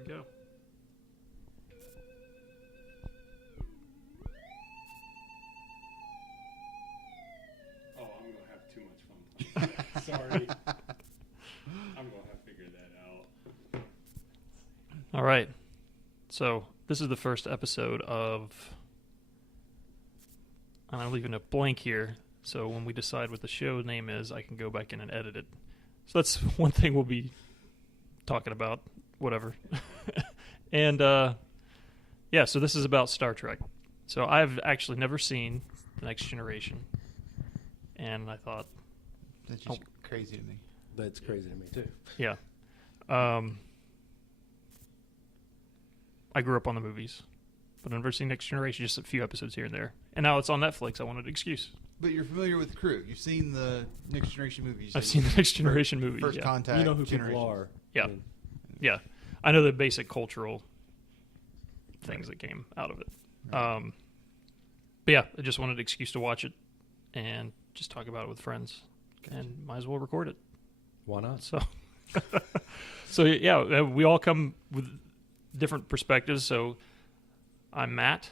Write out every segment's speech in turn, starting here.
we go. Oh, I'm going to have too much fun. Sorry. I'm going to have to figure that out. All right. So this is the first episode of... I'm leaving a blank here, so when we decide what the show name is, I can go back in and edit it. So that's one thing we'll be talking about, whatever. And, yeah, so this is about Star Trek. So I've actually never seen The Next Generation. And I thought... That's just crazy to me. That's crazy to me, too. Yeah. I grew up on the movies, but I've never seen Next Generation, just a few episodes here and there. And now it's on Netflix. I wanted an excuse. But you're familiar with the crew. You've seen the Next Generation movies. I've seen the Next Generation movies. First Yeah. Contact. You know who Generations. people are. Yeah. I mean, Yeah. I know the basic cultural things that came out of it. Right. But yeah, I just wanted an excuse to watch it and just talk about it with friends. And might as well record it. why not? So, so yeah, we all come with different perspectives. So I'm Matt.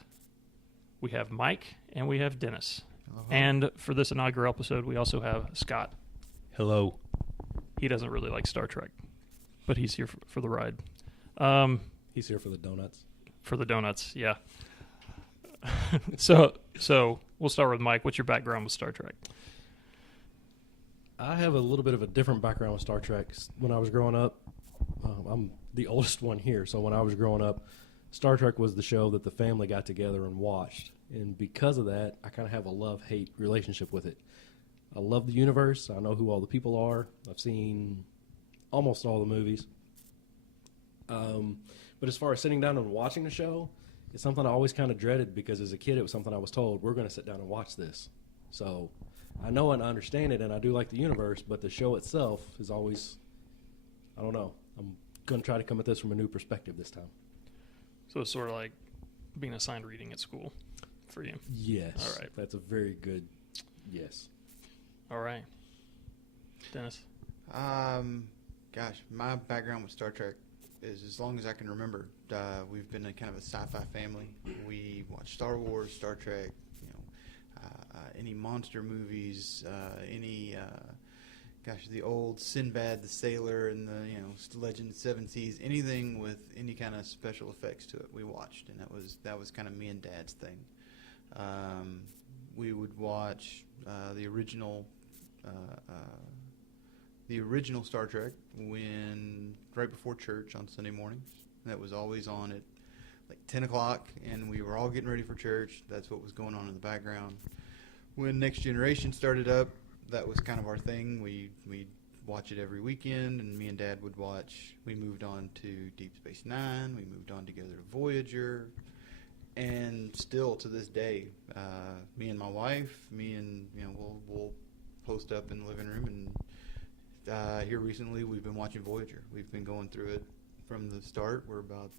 We have Mike, and we have Dennis. Uh-huh. And for this inaugural episode, we also have Scott. Hello. He doesn't really like Star Trek, but he's here for the ride. He's here for the donuts. For the donuts, yeah. So we'll start with Mike. What's your background with Star Trek? I have a little bit of a different background with Star Trek. When I was growing up, I'm the oldest one here, so when I was growing up, Star Trek was the show that the family got together and watched. And because of that, I kind of have a love-hate relationship with it. I love the universe. I know who all the people are. I've seen almost all the movies. But as far as sitting down and watching the show, it's something I always kind of dreaded because as a kid, it was something I was told, we're going to sit down and watch this. So I know and I understand it, and I do like the universe, but the show itself is always, I don't know. I'm going to try to come at this from a new perspective this time. So it's sort of like being assigned reading at school for you. Yes. All right. That's a very good yes. All right. Dennis? Gosh, my background with Star Trek is as long as I can remember. We've been a kind of a sci-fi family. We watch Star Wars, Star Trek, any monster movies, the old Sinbad the Sailor and the Legend of the Seven Seas, anything with any kind of special effects to it, we watched, and that was kind of me and Dad's thing. We would watch the original Star Trek right before church on Sunday mornings. That was always on at like 10 o'clock, and we were all getting ready for church. That's what was going on in the background. When Next Generation started up, that was kind of our thing. We'd watch it every weekend, and me and Dad would watch. We moved on to Deep Space Nine. We moved on together to Voyager. And still to this day, me and my wife, we'll post up in the living room, and here recently we've been watching Voyager. We've been going through it from the start. We're about,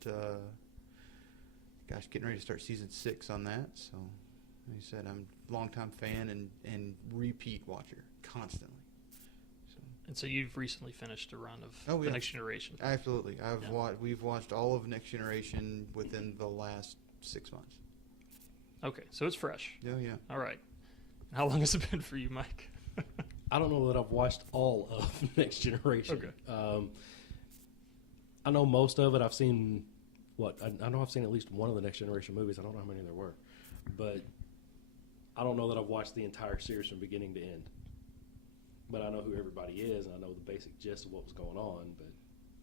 getting ready to start season 6 on that. So, like I said, I'm a longtime fan and repeat watcher constantly. And so you've recently finished a run of The Next Generation. Absolutely. We've watched all of Next Generation within the last 6 months. Okay, so it's fresh. Yeah. All right. How long has it been for you, Mike? I don't know that I've watched all of Next Generation. Okay. I know most of it. I've seen, I know I've seen at least one of the Next Generation movies. I don't know how many there were. But I don't know that I've watched the entire series from beginning to end. But I know who everybody is, and I know the basic gist of what was going on. But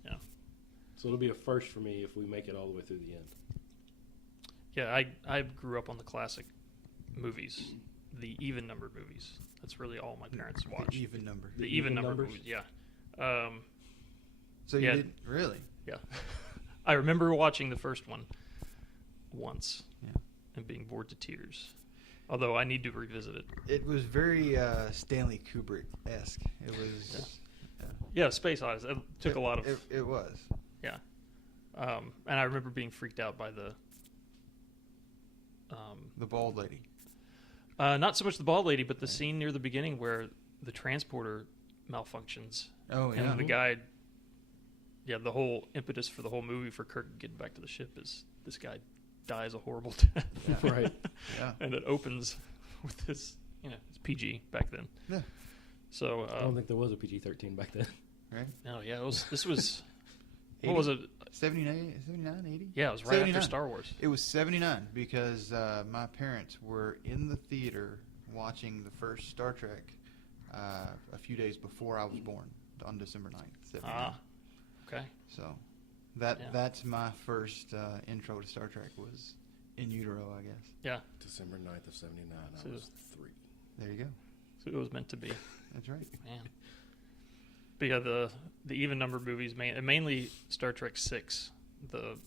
yeah. So it'll be a first for me if we make it all the way through the end. Yeah, I grew up on the classic movies, the even-numbered movies. That's really all my parents watched. The even number. The even-numbered movies, yeah. So you didn't really? Yeah. I remember watching the first one once Yeah. and being bored to tears. Although I need to revisit it. It was very Stanley Kubrick-esque. It was... Yeah, Space Odyssey. It took a lot of... It was. Yeah. And I remember being freaked out by the... the bald lady. Not so much the bald lady, but the scene near the beginning where the transporter malfunctions. Oh, yeah. And the guy yeah, the whole impetus for the whole movie for Kirk getting back to the ship is this guy dies a horrible death. Yeah. Right. Yeah. And it opens with this, it's PG back then. Yeah. So I don't think there was a PG-13 back then. Right. no, yeah, this was 80? what was it? 79, 80? Yeah, it was right 79. after Star Wars. It was 79 because my parents were in the theater watching the first Star Trek a few days before I was born on December 9th, 79. Ah, okay. So Yeah. that's my first intro to Star Trek was in utero, I guess. Yeah, December 9th of 79. So- I was 3. There you go. so it was meant to be. That's right. Man. But yeah, the even numbered movies, mainly Star Trek 6, the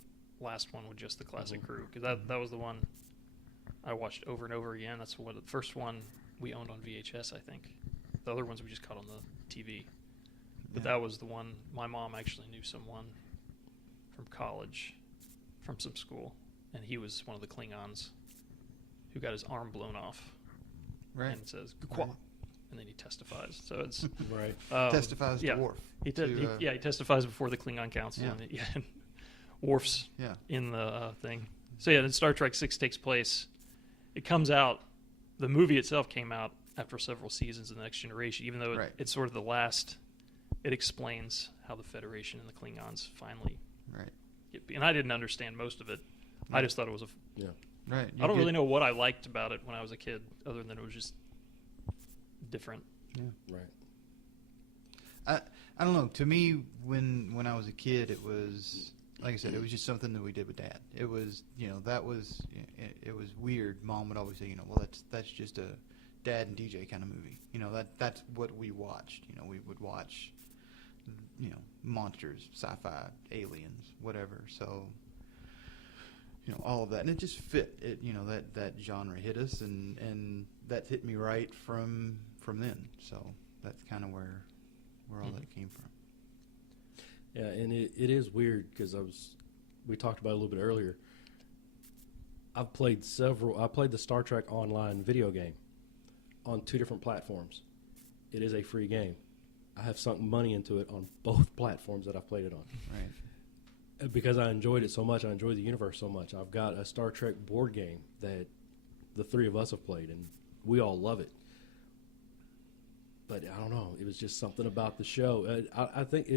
last one with just the classic crew, because that was the one I watched over and over again. That's the first one we owned on VHS, I think. The other ones we just caught on the TV. But Yeah. that was the one. My mom actually knew someone from college, from some school, and he was one of the Klingons who got his arm blown off Right. and says Right. "Kwa," and then he testifies. So it's Right. Testifies yeah. to Worf. He did. to, He testifies before the Klingon Council. Yeah. And and Worf's Yeah. in the thing. So yeah, then Star Trek 6 takes place. It comes out. The movie itself came out after several seasons of The Next Generation, even though Right. it's sort of the last. It explains how the Federation and the Klingons finally Right. get. And I didn't understand most of it. I just thought it was Yeah. Right. I don't really know what I liked about it when I was a kid, other than it was just different. Right. I don't know. To me, when I was a kid, it was like I said, it was just something that we did with Dad. It was that was it was weird. Mom would always say, well, that's just a Dad and DJ kind of movie. That's what we watched. We would watch monsters, sci-fi, aliens, whatever. So all of that, and it just fit. It that genre hit us, and that hit me right from then. So that's kind of where all that came from. Yeah, and it is weird because we talked about it a little bit earlier. I played the Star Trek Online video game on 2 different platforms. It is a free game. I have sunk money into it on both platforms that I've played it on. Right. Because I enjoyed it so much. I enjoy the universe so much. I've got a Star Trek board game that the 3 of us have played, and we all love it. But I don't know. It was just something about the show. I think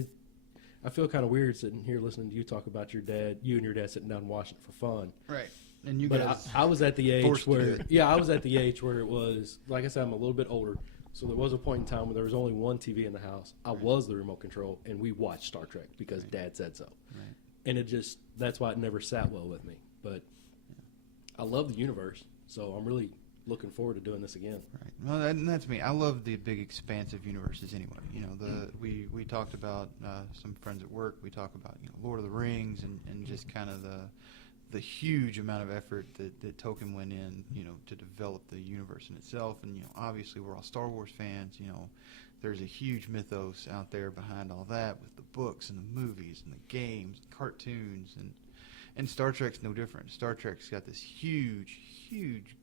I feel kind of weird sitting here listening to you talk about you and your dad sitting down and watching it for fun. Right. And you But guys, I was at the age forced to do where, it. I was at the age where it was, like I said, I'm a little bit older. So there was a point in time where there was only one TV in the house. I was the remote control, and we watched Star Trek because Right. Dad said so. right. And that's why it never sat well with me. But I love the universe, so I'm really looking forward to doing this again. Right. Well, that's me. I love the big, expansive universes. Anyway, we talked about some friends at work. We talk about Lord of the Rings and just kind of the huge amount of effort that Tolkien went in, to develop the universe in itself. And obviously we're all Star Wars fans. There's a huge mythos out there behind all that with the books and the movies and the games, and cartoons, and Star Trek's no different. Star Trek's got this huge,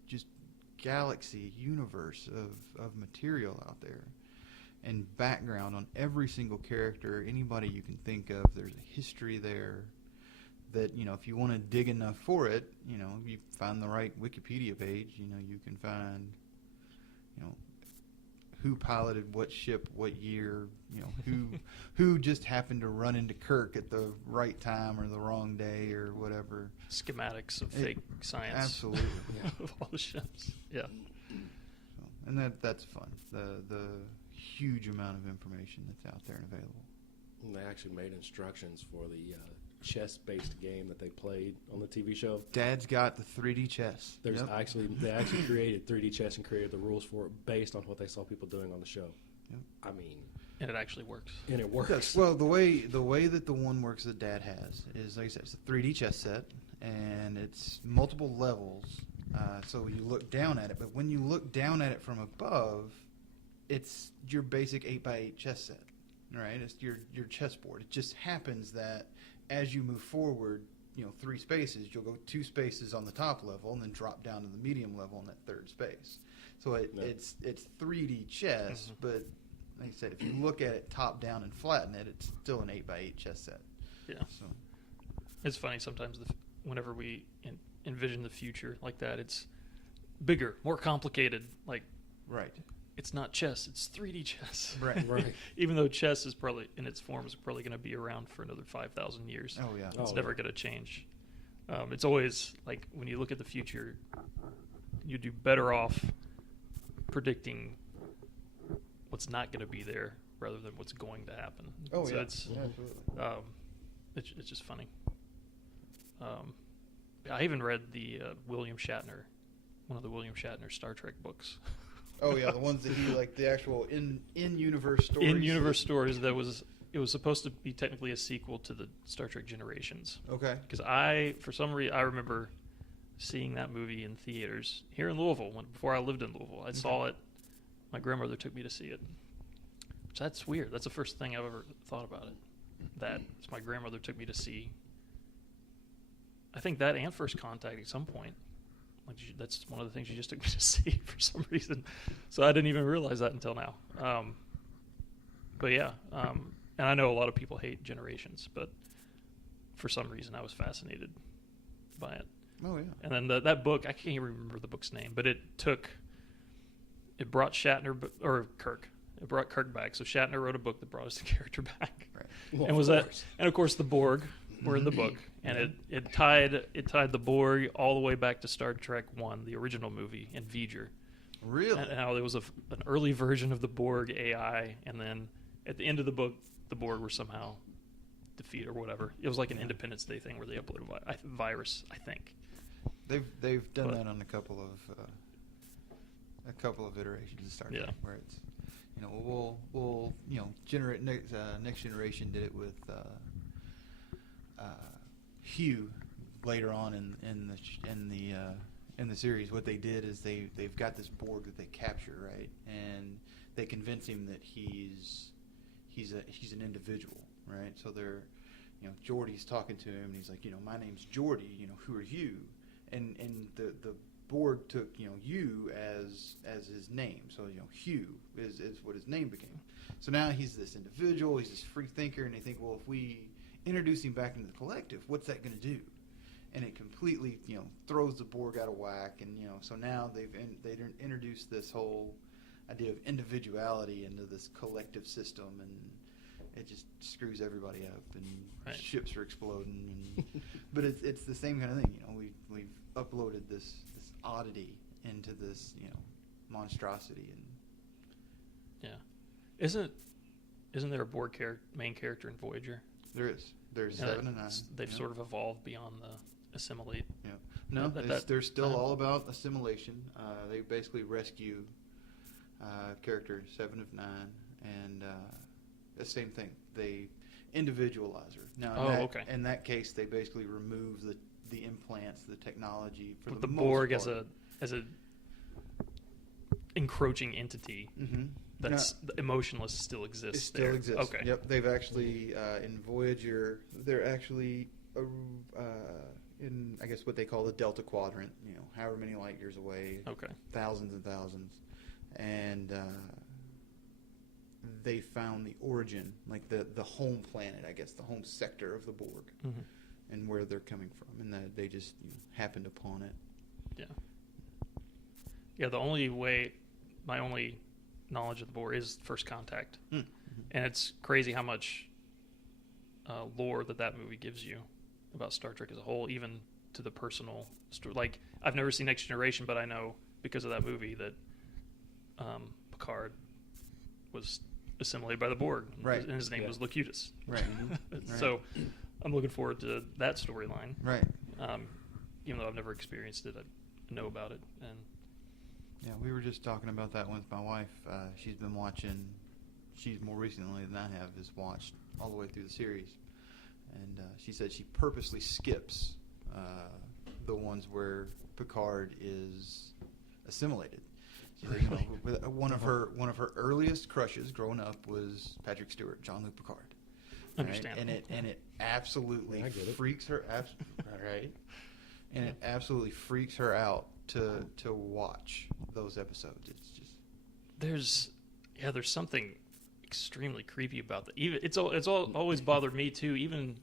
just galaxy universe of material out there and background on every single character, anybody you can think of. There's a history there that if you want to dig enough for it, you find the right Wikipedia page, you can find who piloted what ship what year, who just happened to run into Kirk at the right time or the wrong day or whatever. Schematics of fake science. Absolutely. Of all the ships. Yeah. So, and that's fun. The huge amount of information that's out there and available. And they actually made instructions for the chess-based game that they played on the TV show. Dad's got the 3D chess. They Yep. actually created 3D chess and created the rules for it based on what they saw people doing on the show. Yep. I mean, And it actually works. and it works. Well, the way that the one works that Dad has is, like I said, it's a 3D chess set, and it's multiple levels. So you look down at it, but when you look down at it from above, it's your basic 8x8 chess set, right? It's your chessboard. It just happens that as you move forward, 3 spaces, you'll go 2 spaces on the top level and then drop down to the medium level on that 3rd space. So it's 3D chess, but like I said, if you look at it top down and flatten it, it's still an 8x8 chess set. Yeah. So It's funny sometimes whenever we envision the future like that, it's bigger, more complicated. Like, right, it's not chess, it's 3D chess. right. Right. Even though chess is probably, in its form, is probably going to be around for another 5,000 years. Oh yeah. It's Oh, never yeah. going to change. It's always like when you look at the future, you do better off predicting what's not going to be there rather than what's going to happen. Oh So yeah. it's, Absolutely. it's just funny. I even read the William Shatner, one of the William Shatner Star Trek books. Oh yeah, the ones that he like the actual in universe stories. In universe stories, it was supposed to be technically a sequel to the Star Trek Generations. Okay. Because for some reason, I remember seeing that movie in theaters here in Louisville before I lived in Louisville. I saw it. My grandmother took me to see it. Which that's weird. That's the first thing I've ever thought about it. That my grandmother took me to see. I think that and First Contact at some point. Like that's one of the things she just took me to see for some reason. So I didn't even realize that until now. But yeah, and I know a lot of people hate Generations, but for some reason I was fascinated by it. Oh yeah. And then that book, I can't even remember the book's name, but it brought Shatner, or Kirk. It brought Kirk back. So Shatner wrote a book that brought his character back. Right. Well, And of was that, course. and of course the Borg were in the book, and it tied the Borg all the way back to Star Trek 1, the original movie, and V'ger. Really? And how there was an early version of the Borg AI, and then at the end of the book, the Borg were somehow defeated or whatever. It was like an Independence Day thing where they uploaded a virus, I think. They've done But- that on a couple of iterations of Star Trek, Yeah. where it's we'll generate next generation did it with Hugh later on in the series. What they did is they've got this Borg that they capture, right, and they convince him that he's an individual, right? So they're Geordie's talking to him and he's like, my name's Geordie, who are you? And the Borg took you as his name, so Hugh is what his name became. So now he's this individual, he's this free thinker, and they think, well, if we introduce him back into the collective, what's that going to do? And it completely throws the Borg out of whack, and so now they introduced this whole idea of individuality into this collective system, and it just screws everybody up, and Right. ships are exploding. And, but it's the same kind of thing. We've uploaded this oddity into this monstrosity, and Yeah. Isn't there a Borg main character in Voyager? there's Yeah, 7 and 9. They've yeah. sort of evolved beyond the assimilate. Yeah. No, that- they're still that- all about assimilation. They basically rescue character 7 of 9, and the same thing. They individualize her. Now, okay. in that case, they basically remove the implants, the technology for But the the most Borg part. as a encroaching entity Mhm. that's Now, emotionless still exists. it still there. exists. Okay. Yep. They've actually in Voyager, they're actually in I guess what they call the Delta Quadrant. However many light years away. Okay. Thousands and thousands, and they found the origin, like the home planet, I guess, the home sector of the Borg, Mhm. and where they're coming from, and that they just happened upon it. Yeah. Yeah. My only knowledge of the Borg is First Contact, Mm. and it's crazy how much lore that movie gives you about Star Trek as a whole, even to the personal story. Like, I've never seen Next Generation, but I know because of that movie that Picard was assimilated by the Borg, Right. and his name Yeah. was Locutus. Right. Right. So I'm looking forward to that storyline. Right. Even though I've never experienced it, I know about it. And Yeah, we were just talking about that with my wife. She's been watching. She's more recently than I have has watched all the way through the series, and she said she purposely skips the ones where Picard is assimilated. She said, one of her earliest crushes growing up was Patrick Stewart, Jean-Luc Picard. Right? Understandable. And it absolutely I get it. freaks her. Right. And it absolutely freaks her out to watch those episodes. It's just there's something extremely creepy about that. Even it's always bothered me too. Even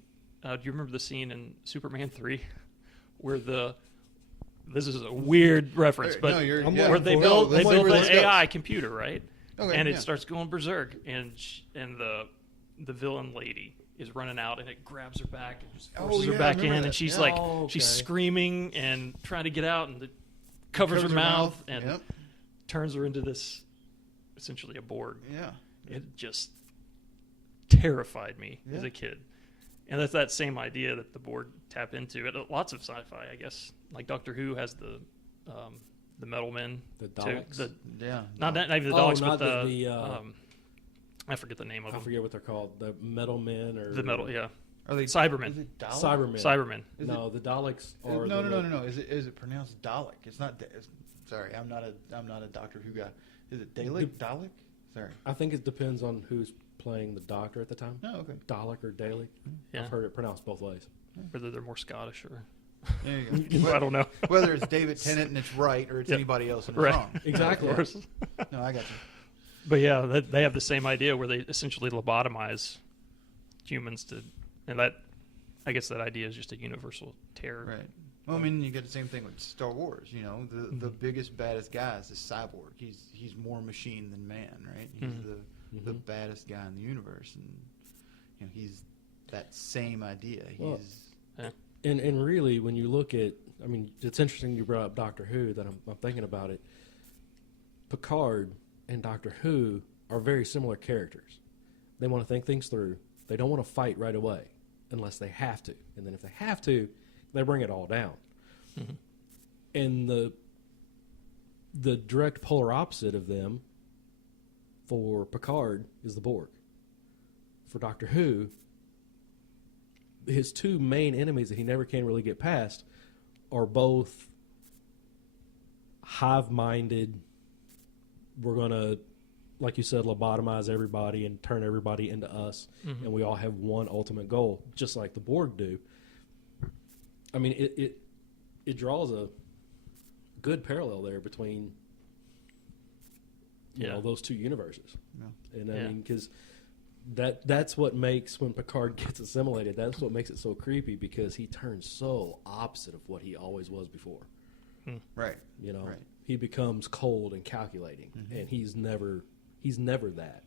do you remember the scene in Superman 3 where this is a weird reference, but No, you're- yeah. where they No, build let's see where the this goes. AI computer, right? Okay, And it yeah. starts going berserk, and the villain lady is running out, and it grabs her back and just Oh, forces yeah, her I back remember in, that. and she's Yeah. like, Oh, she's okay. screaming and trying to get out, and it covers her mouth and Yep. turns her into this, essentially a Borg. Yeah. It just terrified me as Yeah. a kid. And that's that same idea that the Borg tap into. Lots of sci-fi, I guess. Like Doctor Who has the metal men. The too. Daleks? Yeah. Not even the Oh, Daleks, not but the I forget the name of I them. forget what they're called. The Metal Men or The metal, yeah. Are they Cybermen. Is it Dalek? Cybermen. Cybermen. Is No, the Daleks No, are no, the no, no, no. Is it pronounced Dalek? It's not. Sorry, I'm not a Doctor Who guy. Is it Dalek? Dalek? Sorry. I think it depends on who's playing the Doctor at the time. Oh, okay. Dalek or Dalek. Yeah. I've heard it pronounced both ways. Whether they're more Scottish or There you go. I don't know. Whether it's David Tennant and it's right, or it's Yep. anybody else and it's Right. wrong. Exactly. Of course. No, I got you. But yeah, they have the same idea where they essentially lobotomize humans and that, I guess that idea is just a universal terror. Right. Well, I mean, you get the same thing with Star Wars. You know, the biggest, baddest guy is the cyborg. He's more machine than man, right? He's the baddest guy in the universe, and you know, he's that same idea. Well, Yeah. And really, when you look at, I mean, it's interesting you brought up Doctor Who. That I'm thinking about it. Picard and Doctor Who are very similar characters. They want to think things through. They don't want to fight right away unless they have to. And then if they have to, they bring it all down. Mm-hmm. And the direct polar opposite of them for Picard is the Borg. For Doctor Who, his two main enemies that he never can really get past are both hive-minded. We're going to, like you said, lobotomize everybody and turn everybody into us, and we all have one ultimate goal, just like the Borg do. I mean, it draws a good parallel there between you know, those two universes. Yeah. And I mean, because that's what makes, when Picard gets assimilated, that's what makes it so creepy, because he turns so opposite of what he always was before. Right. You know, Right. he becomes cold and calculating, and he's never that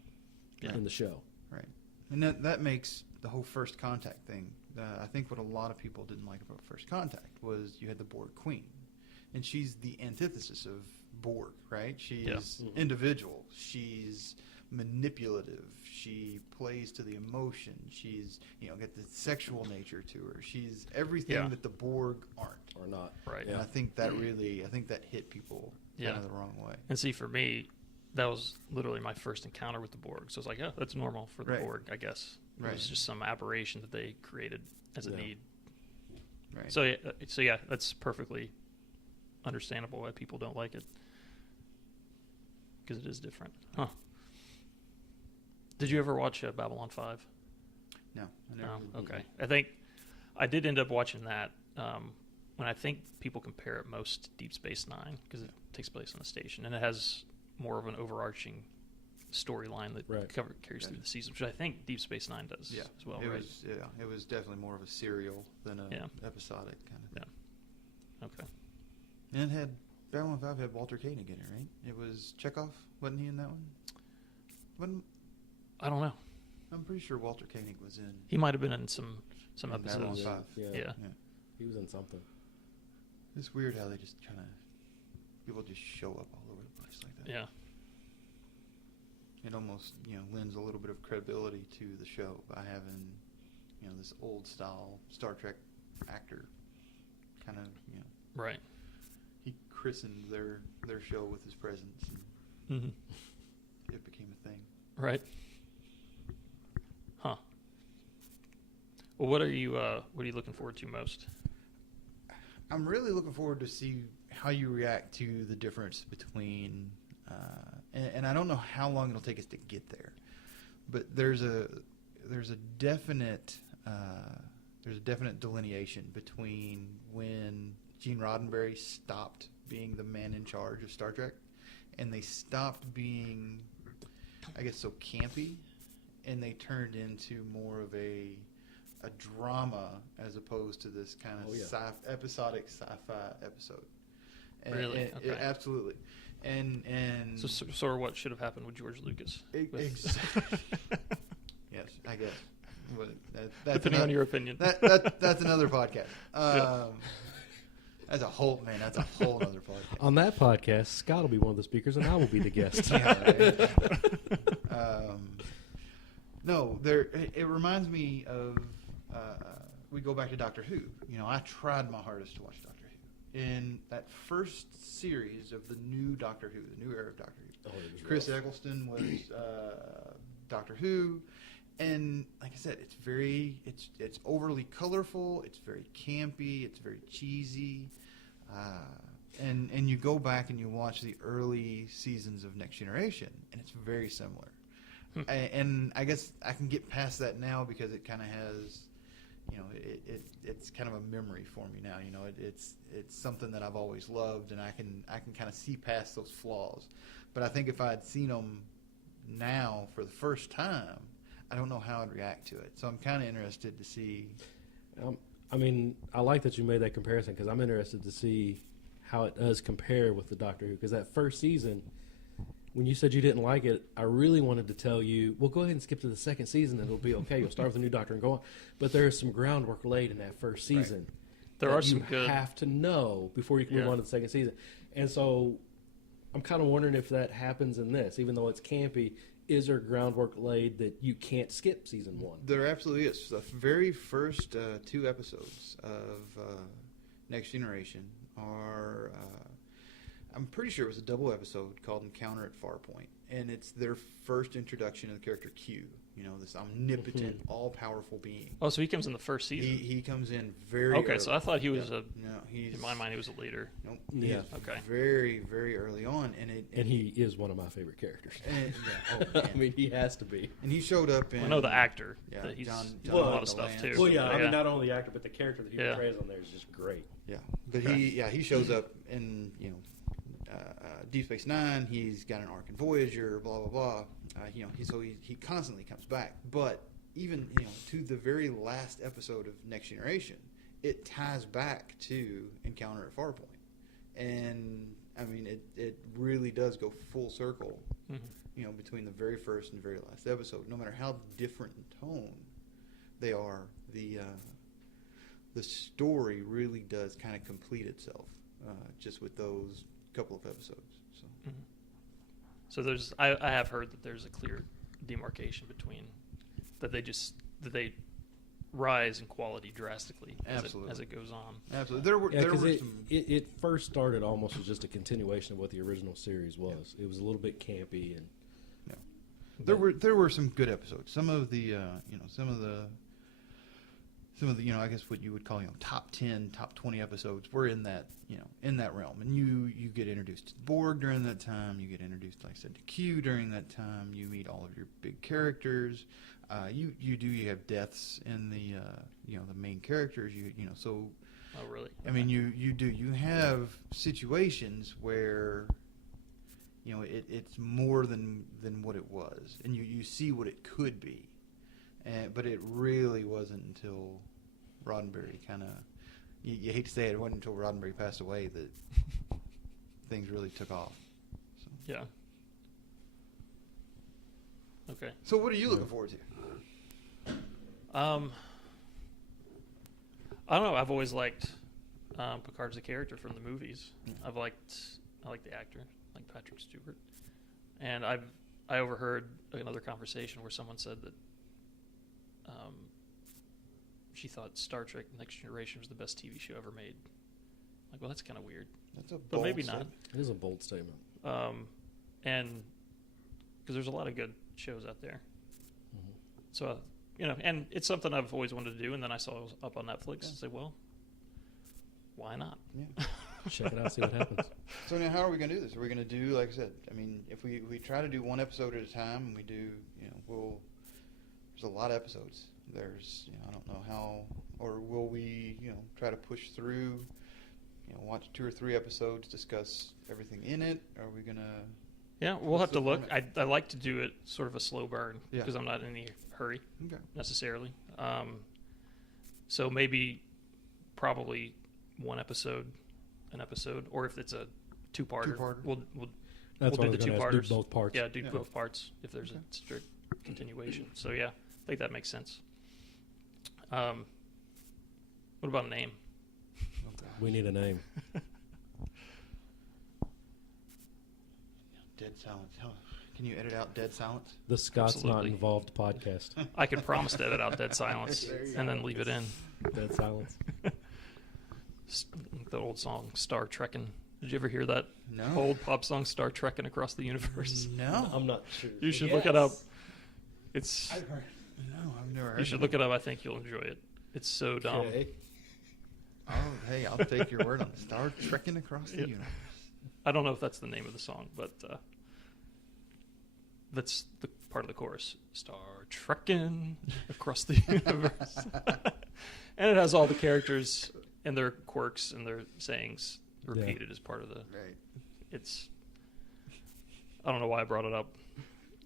in the show. Right. And that makes the whole First Contact thing. I think what a lot of people didn't like about First Contact was you had the Borg Queen, and she's the antithesis of Borg, right? She's individual. She's manipulative. She plays to the emotion. She's, you know, got the sexual nature to her. She's everything that the Borg aren't. Or not. Right. And I think that hit people kind of the wrong way. And see, for me, that was literally my first encounter with the Borg. So it's like, yeah, that's normal for the Right. Borg, I guess. It Right. was just some aberration that they created as a need. Right. So yeah, that's perfectly understandable why people don't like it, because it is different. Huh. Did you ever watch Babylon 5? No. I never No. did. Okay. I think I did end up watching that when I think people compare it most to Deep Space Nine, because it takes place on the station and it has more of an overarching storyline that carries through the season, which I think Deep Space Nine does as well. It was definitely more of a serial than a episodic kind of thing. Yeah. Okay. And it had Babylon 5 had Walter Koenig in it, right? It was Chekhov, wasn't he in that one? I don't know. I'm pretty sure Walter Koenig was in. He might have been in some Babylon episodes. 5. Yeah. He was in something. It's weird how they just kind of people just show up all over the place like that. Yeah. It almost, lends a little bit of credibility to the show by having, this old style Star Trek actor kind of, Right. he christened their show with his presence, and it became a thing. Right. Huh. Well, what are you looking forward to most? I'm really looking forward to see how you react to the difference between, and I don't know how long it'll take us to get there, but there's a definite delineation between when Gene Roddenberry stopped being the man in charge of Star Trek, and they stopped being, I guess, so campy, and they turned into more of a a drama as opposed to this kind of episodic sci-fi episode. And, Really? and Okay. absolutely. And So sort of what should have happened with George Lucas. Yes, I guess. But that's Depending on your opinion. That's another podcast. That's a whole other podcast. On that podcast, Scott will be one of the speakers, and I will be the guest. Yeah, right. No, it reminds me of. We go back to Doctor Who. You know, I tried my hardest to watch Doctor Who. In that first series of the new Doctor Who, the new era of Doctor Who, Chris Eccleston was Doctor Who, and like I said, it's overly colorful, it's very campy, it's very cheesy, and you go back and you watch the early seasons of Next Generation, and it's very similar. And I guess I can get past that now because it kind of has, you know, it's kind of a memory for me now. You know, it's something that I've always loved, and I can kind of see past those flaws. But I think if I had seen them now for the first time, I don't know how I'd react to it. So I'm kind of interested to see. I mean, I like that you made that comparison because I'm interested to see how it does compare with the Doctor Who. Because that first season, when you said you didn't like it, I really wanted to tell you, well, go ahead and skip to the second season and it'll be okay. You'll start with the new Doctor and go on. But there is some groundwork laid in that first season. Right. There are some you good. have to know before you can move on to the second season. And so I'm kind of wondering if that happens in this. Even though it's campy, is there groundwork laid that you can't skip season one? There absolutely is. The very first 2 episodes of Next Generation are, I'm pretty sure it was a double episode called Encounter at Farpoint. And it's their first introduction of the character Q, you know, this omnipotent, all-powerful being. Oh, so he comes in the first season. He comes in very Okay, early. so I thought he was No, he's, in my mind, he was a leader. Nope, Yeah. he's Okay. very, very early on. And he is one of my favorite characters. And, yeah, oh, man. I mean, he has to be. And he showed up in... I know the actor. Yeah, That he's John done a lot of stuff DeLance. too. Well, yeah, I mean, not only the actor, but the character that he Yeah. portrays on there is just great. Yeah, but he shows up in, you know, Deep Space Nine. He's got an arc in Voyager, blah blah blah. You know, he constantly comes back. But even, you know, to the very last episode of Next Generation, it ties back to Encounter at Farpoint, and I mean it really does go full circle. Mm-hmm. You know, between the very first and very last episode, no matter how different in tone they are, the story really does kind of complete itself just with those couple of episodes. So Mhm. So there's, I have heard that there's a clear demarcation between that they rise in quality drastically Absolutely. as it goes on. absolutely, there were some. It first started almost as just a continuation of what the original series was. It was a little bit campy and There were some good episodes. Some of the some of the I guess what you would call top 10, top 20 episodes were in that realm. And you get introduced to Borg during that time. You get introduced, like I said, to Q during that time. You meet all of your big characters. You have deaths in the the main characters. So Oh, really? I mean you have situations where it's more than what it was, and you see what it could be, but it really wasn't until Roddenberry kind of, you hate to say it wasn't until Roddenberry passed away that things really took off. So. Yeah. Okay. So what are you looking forward to? I don't know. I've always liked Picard as a character from the movies. I like the actor, like Patrick Stewart, and I overheard another conversation where someone said that she thought Star Trek: Next Generation was the best TV show ever made. Like, well, that's kind of weird, That's a but bold maybe statement. it is a bold statement. not. And because there's a lot of good shows out there, Mhm. so and it's something I've always wanted to do. And then I saw it was up on Netflix, and said, well, why not? Yeah. Check it out, see what happens. So now, how are we going to do this? Are we going to do, like I said, I mean, if we try to do one episode at a time, and we do, there's a lot of episodes. There's, I don't know how, or will we, try to push through, watch 2 or 3 episodes, discuss everything in it? Are we going to? Yeah, we'll What's have to the look. format? I like to do it sort of a slow burn Yeah. because I'm not in any hurry Okay. necessarily. So maybe, probably an episode, or if it's a two-parter, Two-parter. we'll That's do what I the was two gonna ask, parters. do both parts. Yeah, do Yeah. both parts if there's a strict continuation. So yeah, I think that makes sense. What about a name? We need a name. Dead silence. Can you edit out dead silence? The Scott's Not Absolutely. Involved podcast. I could promise to edit out dead silence There you and go. then leave it in. Dead silence. The old song Star Trekkin'. Did you ever hear that No. old pop song Star Trekkin' Across the Universe? No. I'm not sure. You should look it up. It's I've heard. No, I've never heard. you should look it up. I think you'll enjoy it. It's so dumb. Okay. Oh, hey, I'll take your word on it. Star Trekking across the Yeah. universe. I don't know if that's the name of the song, but that's the part of the chorus. Star Trekkin' across the universe. And it has all the characters and their quirks and their sayings repeated as part of the. Right. It's. I don't know why I brought it up.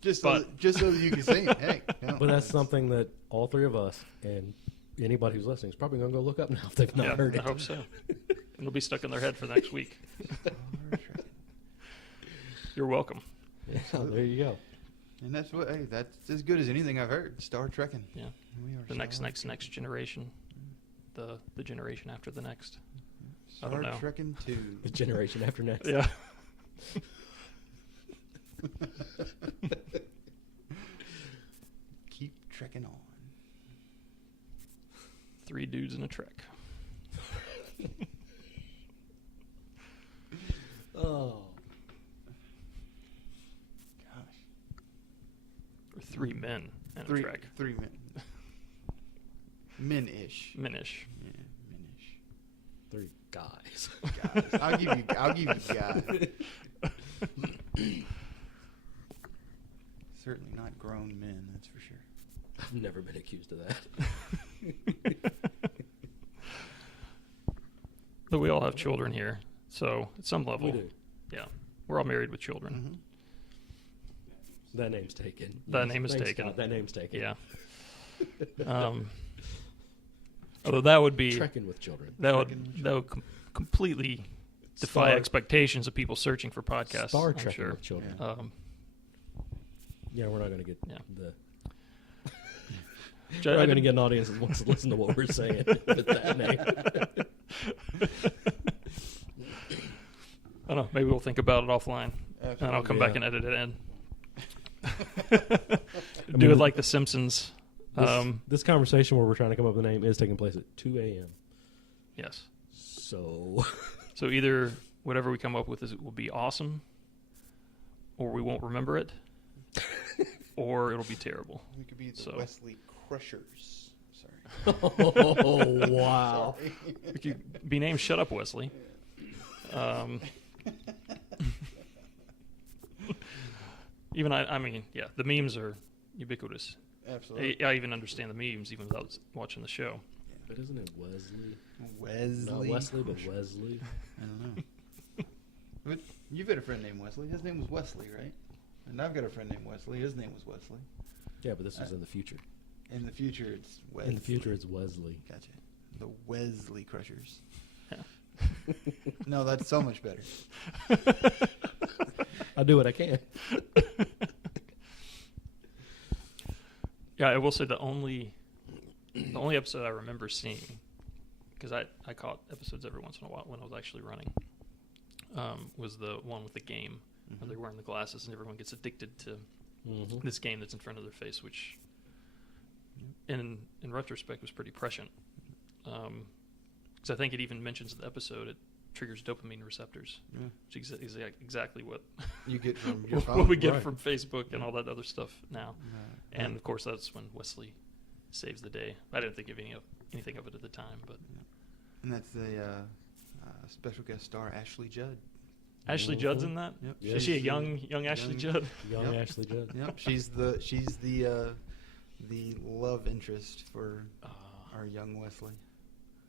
Just But- so that you can sing it. Hey, no, But that's it's- something that all three of us and anybody who's listening is probably going to go look up now if they've not Yeah, heard I it. hope so. And it'll be stuck in their head for the next week. Star Trek. You're welcome. Yeah, there you go. And that's what. Hey, that's as good as anything I've heard. Star Trekking. Yeah. We are The next Star generation. The generation after the next. I Star don't know. Trekking 2. The generation after next. Yeah. Keep trekking on. 3 dudes in a trek. Oh. Gosh. Or 3 men in a Three trek. men. Men-ish. Minish. Yeah, men-ish. 3 guys. Guys. I'll give you guys. Certainly not grown men, that's for sure. I've never been accused of that. But we all have children here. So at some level, We do. yeah, we're all married with children. Mm-hmm. That name's taken. That name is Thanks, taken. Scott. That name's taken. Yeah. Although that would be Trekking with children. that would Trekking with that would completely defy Star- expectations of people searching for podcasts. Star I'm Trekking sure. with children. Yeah. Yeah, we're not going to get Yeah. we're I not going to didn't- get an audience that wants to listen to what we're saying with that name. I don't know. Maybe we'll think about it offline, and I'll come back Yeah. and edit it in. I Do mean, it like The Simpsons. This conversation where we're trying to come up with a name is taking place at 2 a.m. Yes. So So either whatever we come up with will be awesome, or we won't remember it, or it'll be terrible. We could be the So- Wesley Crushers. Sorry. oh wow. Sorry. We could be named Shut Up Wesley. Even I mean, yeah, the memes are ubiquitous. Absolutely. I even understand the memes even without watching the show. But isn't it Wesley? Wesley. Not Wesley, but Crusher. Wesley. I don't know. But you've had a friend named Wesley. His name was Wesley, right? And I've got a friend named Wesley. His name was Wesley. Yeah, but this was in the future. In the future, it's Wesley. In the future, it's Wesley. Gotcha. The Wesley Crushers. Yeah. No, that's so much better. I'll do what I can. Yeah, I will say the only episode I remember seeing, because I caught episodes every once in a while when I was actually running, was the one with the game where they're wearing the glasses and everyone gets addicted to Mm-hmm. this game that's in front of their face, which in retrospect was pretty prescient. Because I think it even mentions in the episode it triggers dopamine receptors, Yeah. which is exactly what You get from your phone. what we get Right. from Facebook and all that other stuff now. Right. And of course, that's when Wesley saves the day. I didn't think of anything of it at the time, but And that's the special guest star Ashley Judd. Ashley Judd's in that. Yep. Yeah. Is she a She's young Ashley young- Judd? Young Yep. Ashley Judd. Yep. She's the love interest for our young Wesley.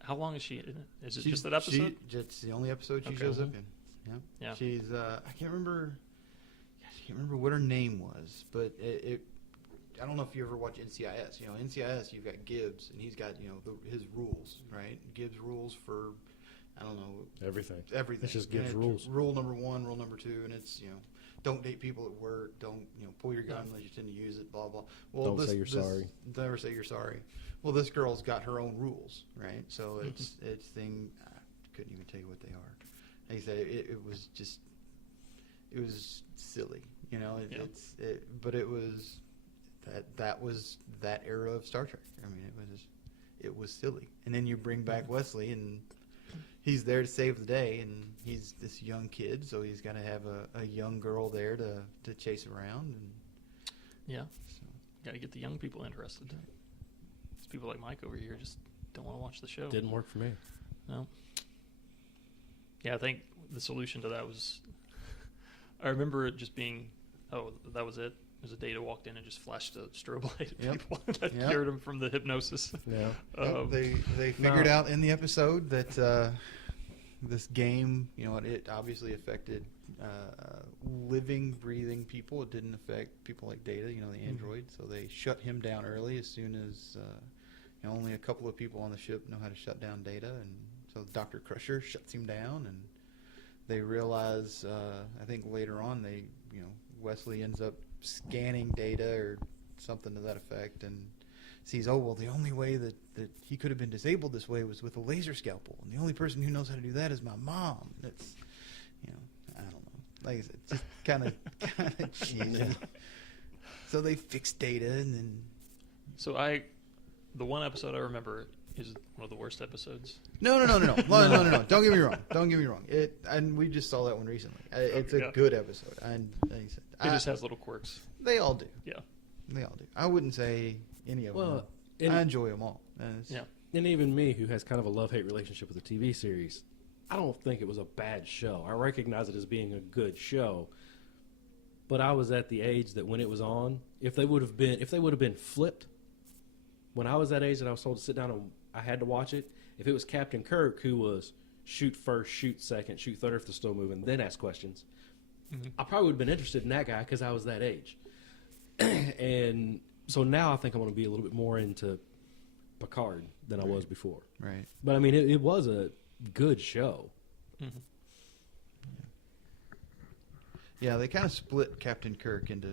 How long is she in it? Is it She's- just that episode? It's the only episode she Okay. shows up in. Yeah. Yeah. She's I can't remember. Gosh, I can't remember what her name was, but I don't know if you ever watch NCIS. You know, NCIS, you've got Gibbs, and he's got, you know, his rules, right? Gibbs rules for, I don't know, Everything. everything. It's just Gibbs And rules. Rule number 1, rule number 2, and it's, you know, don't date people at work. Don't, you know, pull your gun unless you tend to use it. Blah blah. Well, Don't say you're sorry. Never say you're sorry. Well, this girl's got her own rules, right? So it's thing. I couldn't even tell you what they are. Like I said, it was just, it was silly, you know. But it was that was that era of Star Trek. I mean, it was silly. And then you bring back Wesley, and he's there to save the day, and he's this young kid, so he's got to have a young girl there to chase around. And Yeah. so, Got to get the young people interested. These people like Mike over here just don't want to watch the show. Didn't work for me. No. Yeah, I think the solution to that was, I remember it just being, oh, that was it. There's a Data walked in and just flashed a strobe light at Yep. people that Yep. cured them from the hypnosis. Yeah. they figured out in the episode that this game, you know, it obviously affected living, breathing people. It didn't affect people like Data, you know, the android. So they shut him down early as soon as you know, only a couple of people on the ship know how to shut down Data, and so Dr. Crusher shuts him down, and they realize, I think later on, you know, Wesley ends up scanning Data or something to that effect, and sees, oh, well, the only way that he could have been disabled this way was with a laser scalpel, and the only person who knows how to do that is my mom. That's, you know, I don't know. Like I said, just kind of cheesy. So they fixed Data, and then... So the one episode I remember is one of the worst episodes. No. No. Don't get me wrong. And we just saw that one recently. It's a good episode. And like I said, It just has little quirks. They all do. Yeah. They all do. I wouldn't say any of them. I enjoy them all. Yeah. And even me, who has kind of a love-hate relationship with the TV series, I don't think it was a bad show. I recognize it as being a good show, but I was at the age that when it was on, if they would have been flipped, when I was that age that I was told to sit down and I had to watch it, if it was Captain Kirk who was shoot first, shoot second, shoot third if they're still moving, then ask questions, I probably would have been interested in that guy because I was that age. And so now I think I'm going to be a little bit more into Picard than I was before. Right. But I mean, it was a good show. Mm-hmm. Yeah, they kind of split Captain Kirk into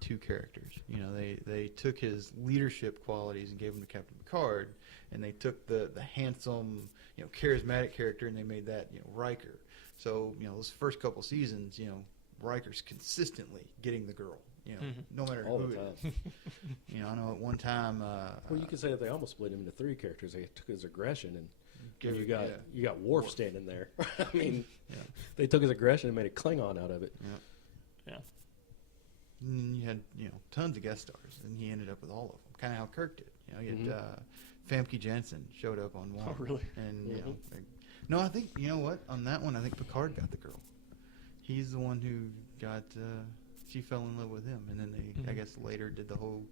two characters. You know, they took his leadership qualities and gave them to Captain Picard, and they took the handsome, you know, charismatic character and they made that, you know, Riker. So, you know, those first couple seasons, you know, Riker's consistently getting the girl, you know, no matter All who the it time. is. You know, I know at one time. Well, you could say that they almost split him into three characters. They took his aggression and Give you it- got yeah. you got Worf standing there. I mean, Yeah. they took his aggression and made a Klingon out of it. Yeah. Yeah. And you had, you know, tons of guest stars, and he ended up with all of them. Kind of how Kirk did. You know, you had Famke Janssen showed up on one. Oh, really? And you know, no, I think, you know what? On that one, I think Picard got the girl. He's the one who got. She fell in love with him, and then they, I guess, later did the whole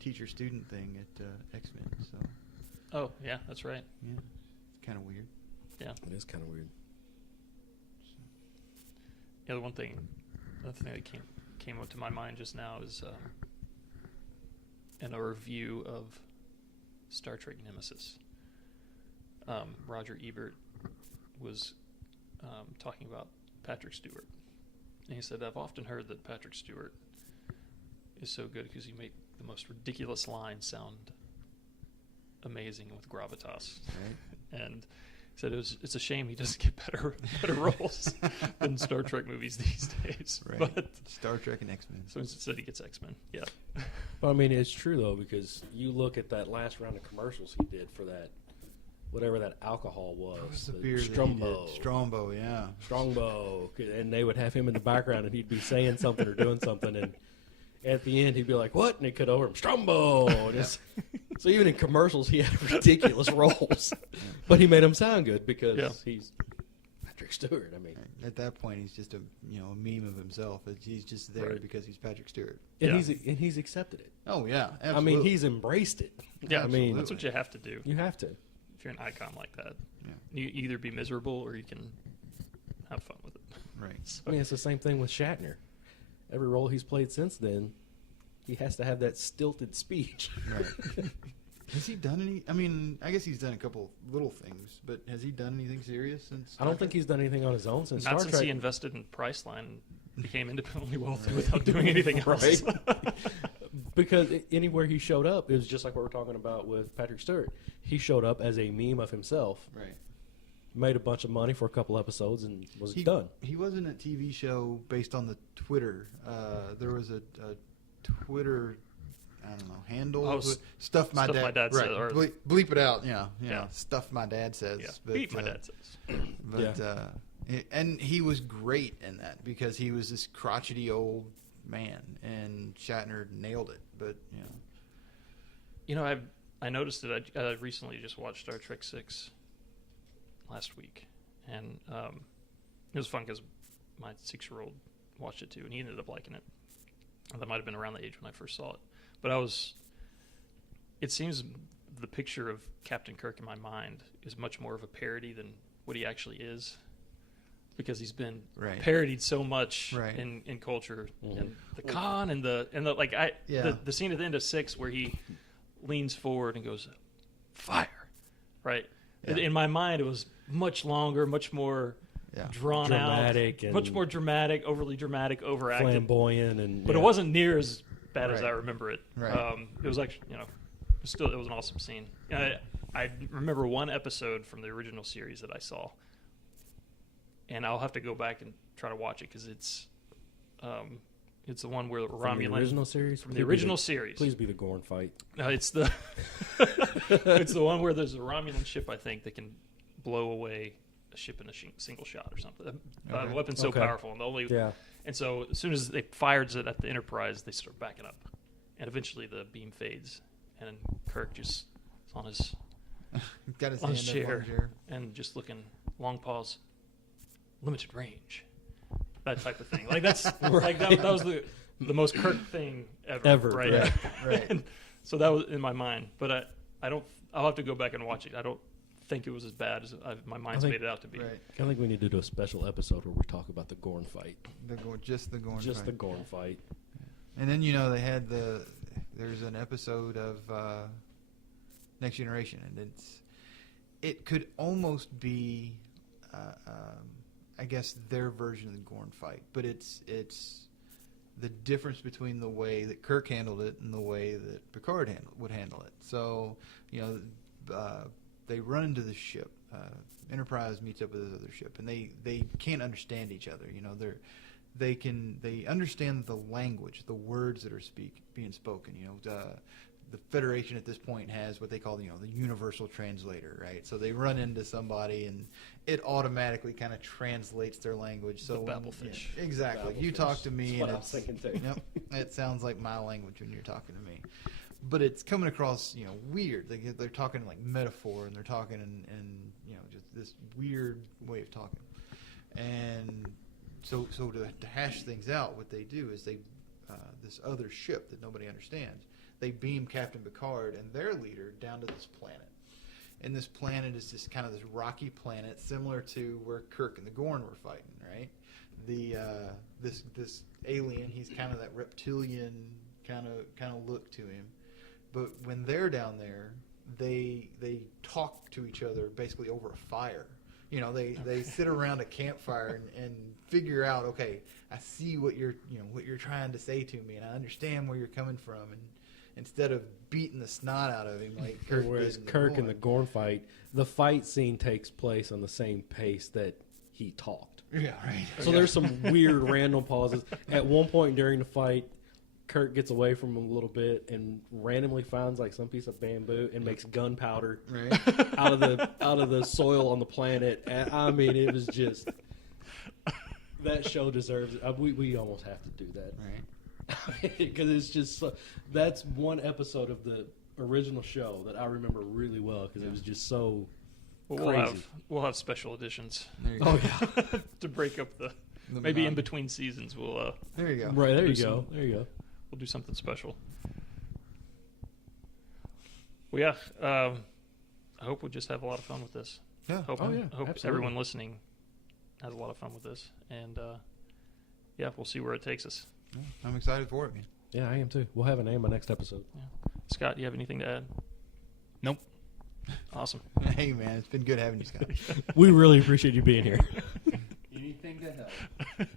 teacher-student thing at X-Men. So Oh, yeah, that's right. yeah, it's kind of weird. Yeah. It is kind of weird. Yeah, the thing that came up to my mind just now is in a review of Star Trek Nemesis. Roger Ebert was talking about Patrick Stewart. And he said, I've often heard that Patrick Stewart is so good because he made the most ridiculous lines sound amazing with gravitas. Right. And he said it's a shame he doesn't get better roles than Star Trek movies these days. Right. But Star Trek and X-Men. so instead he gets X-Men. Yeah. But I mean, it's true though, because you look at that last round of commercials he did for that, whatever that alcohol was, What was the beer that he did? Strombo, yeah. Strongbow, and they would have him in the background, and he'd be saying something or doing something, and at the end he'd be like, "What?" and he'd cut over him, Strombo. So even in commercials, he had ridiculous roles, but he made them sound good because he's Patrick Stewart. I mean, At that point, he's just a meme of himself. He's just there because he's Patrick Stewart. and Yeah. he's accepted it. Oh yeah, absolutely. I mean, he's embraced it. Yeah, I mean, that's what you have to do you have to. if you're an icon like that. Yeah. You either be miserable or you can have fun with it. Right. So, I mean, it's the same thing with Shatner. Every role he's played since then, he has to have that stilted speech. Right. Has he done any? I mean, I guess he's done a couple little things, but has he done anything serious since? I don't think he's done anything on his own since Not Star since Trek. he invested in Priceline and became independently wealthy without doing anything else. Right. Because anywhere he showed up, it was just like what we're talking about with Patrick Stewart. He showed up as a meme of himself, Right. made a bunch of money for a couple episodes, and was He done. He was in a TV show based on the Twitter. There was a Twitter, I don't know, handle. Oh, stuff my dad said, right. or- bleep it out. Yeah. Yeah. Stuff my dad says. Yeah. But, Beat my dad says. But and he was great in that because he was this crotchety old man, and Shatner nailed it. But You know, I noticed that I recently just watched Star Trek 6 last week, and it was fun because my 6-year-old watched it too, and he ended up liking it. That might have been around the age when I first saw it. But it seems the picture of Captain Kirk in my mind is much more of a parody than what he actually is, because he's been Right. parodied so much Right. in culture, Mhm. and the con and the like. Yeah. The scene at the end of 6 where he leans forward and goes, "Fire!" Right. Yeah. In my mind, it was much longer, much more yeah. drawn Dramatic out, and much more dramatic, overly dramatic, overacted. Flamboyant, and But it wasn't near as bad as Right. I remember it. Right. It was like, it was an awesome scene. I remember one episode from the original series that I saw, and I'll have to go back and try to watch it because it's the one where from Romulan the original series. from the original series. Please be the Gorn fight. It's the it's the one where there's a Romulan ship, I think, that can blow away a ship in a single shot or something. The Okay. weapon's so Okay. powerful, and Yeah. and so as soon as they fired it at the Enterprise, they start backing up, and eventually the beam fades, and Kirk just is on his Got his on hand his up chair. on his chair. and just looking, long pause, limited range, that type of thing. Like that's like that was the most Kirk thing ever. Right. Right. Right. And so that was in my mind, but I don't. I'll have to go back and watch it. I don't think it was as bad as my mind's think- made it out to be. Right. I think we need to do a special episode where we talk about the Gorn fight. Just the Gorn Just fight. the Gorn fight. And then they had there's an episode of Next Generation, and it could almost be I guess their version of the Gorn fight, but it's the difference between the way that Kirk handled it and the way that Picard would handle it. So they run into the ship. Enterprise meets up with this other ship, and they can't understand each other. They understand the language, the words that are being spoken. The Federation at this point has what they call the universal translator, right? So they run into somebody, and it automatically kind of translates their language. So The Babelfish. Yeah, exactly. You Babelfish. talk to me, That's what and I was thinking too. Yep, it sounds like my language when you're talking to me. But it's coming across, weird. They're talking like metaphor, and they're talking in just this weird way of talking. And so to hash things out, what they do is they this other ship that nobody understands, they beam Captain Picard and their leader down to this planet. And this planet is just kind of this rocky planet, similar to where Kirk and the Gorn were fighting, right? This alien, he's kind of that reptilian kind of look to him. But when they're down there, they talk to each other basically over a fire. They sit around a campfire and figure out, okay, I see what you're trying to say to me, and I understand where you're coming from. And instead of beating the snot out of him like Kirk Whereas did Kirk in the Gorn fight, the fight scene takes place on the same pace that he talked. yeah, right. So there's some weird random pauses. At one point during the fight, Kirk gets away from him a little bit and randomly finds like some piece of bamboo and makes gunpowder Right. out of the soil on the planet. And, I mean, it was just that show deserves it. We almost have to do that Right. because it's just that's one episode of the original show that I remember really well because it was just so crazy. We'll have special editions There you go. Oh yeah, to break up the The maybe in monotomy. between seasons. We'll There you go. right there you Do go. some- There you go. we'll do something special. Well, yeah. I hope we just have a lot of fun with this. Yeah. Hope, Oh, yeah, hope absolutely. everyone listening has a lot of fun with this, and yeah, we'll see where it takes us. Yeah, I'm excited for it, man. Yeah, I am too. We'll have a name by next episode. Scott, you have anything to add? Nope. Awesome. Hey, man, it's been good having you, Scott. We really appreciate you being here. Anything to help.